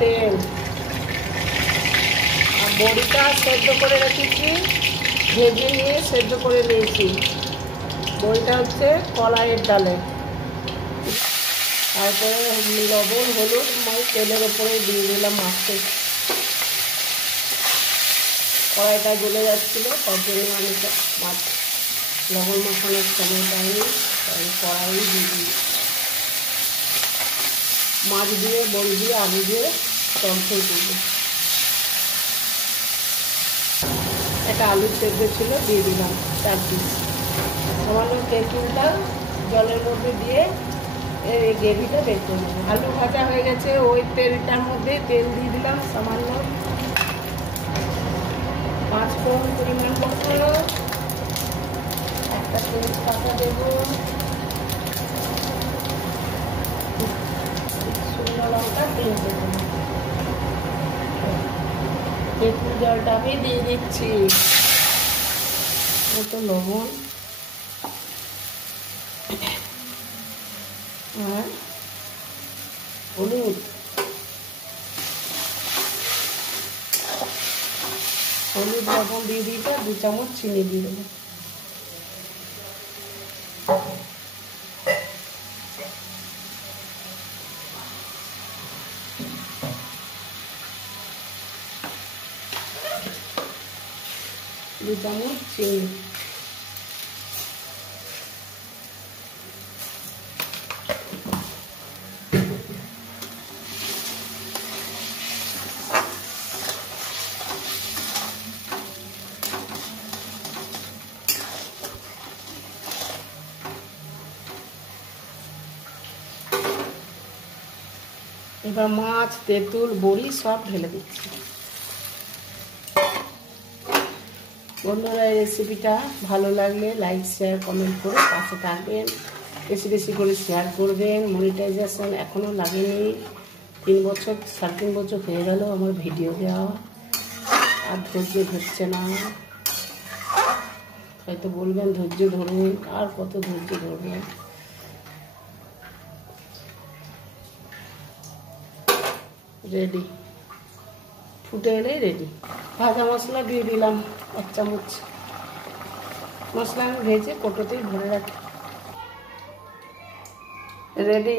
তেল আর বড়িটা সেদ্ধ করে রেখেছি, ভেজে নিয়ে সেদ্ধ করে নিয়েছি। বড়িটা হচ্ছে কলাইয়ের ডালে। তারপরে লবণ হলুদ তেলের ওপরে দিয়ে দিলাম মাছটা। কড়াইটা গলে যাচ্ছিলো, তার জন্য আমি মাছ লবণ মাখানোর সময় পাইনি, তাই কড়াই দিয়ে দিই। মাছ দিয়ে বড়ি দিয়ে আলু দিয়ে টমেটো করবো। একটা আলু সেদ্ধ ছিল, দিয়ে দিলাম 4 পিস। সামান্য তেঁতুলটা জলের মধ্যে দিয়ে এই গ্রেভিটা বের করে নেবো। আলু ভাজা হয়ে গেছে, ওই তেলটার মধ্যে তেল দিয়ে দিলাম সামান্য, 5 ফোড়ন পরিমাণ মতো, একটা তেজপাতা দেবো, শুকনো লঙ্কা 3 দেবো। তেঁতুল জলটা আমি দিয়ে দিচ্ছি, মতো লবণ আর হলুদ। হলুদ লবণ দিয়ে দিতে 2 চামচ চিনি দিয়ে দেবো। চিনি এবার মাছ তেঁতুল বড়ি সব ঢেলে দিচ্ছি। বন্ধুরা, এই রেসিপিটা ভালো লাগলে লাইক শেয়ার কমেন্ট করে পাশে থাকবেন, বেশি বেশি করে শেয়ার করবেন। মনিটাইজেশন এখনও লাগেনি, 3 বছর 3.5 বছর হয়ে গেল আমার ভিডিও দেওয়া, আর ধৈর্য ধরছে না। হয়তো বলবেন ধৈর্য ধরুন, আর কত ধৈর্য ধরবেন। রেডি, ফুটে এলেই রেডি। ভাজা মশলা দিয়ে দিলাম 1 চামচ। মশলা আমি ভেজে কোটোতেই ভরে রাখি। রেডি।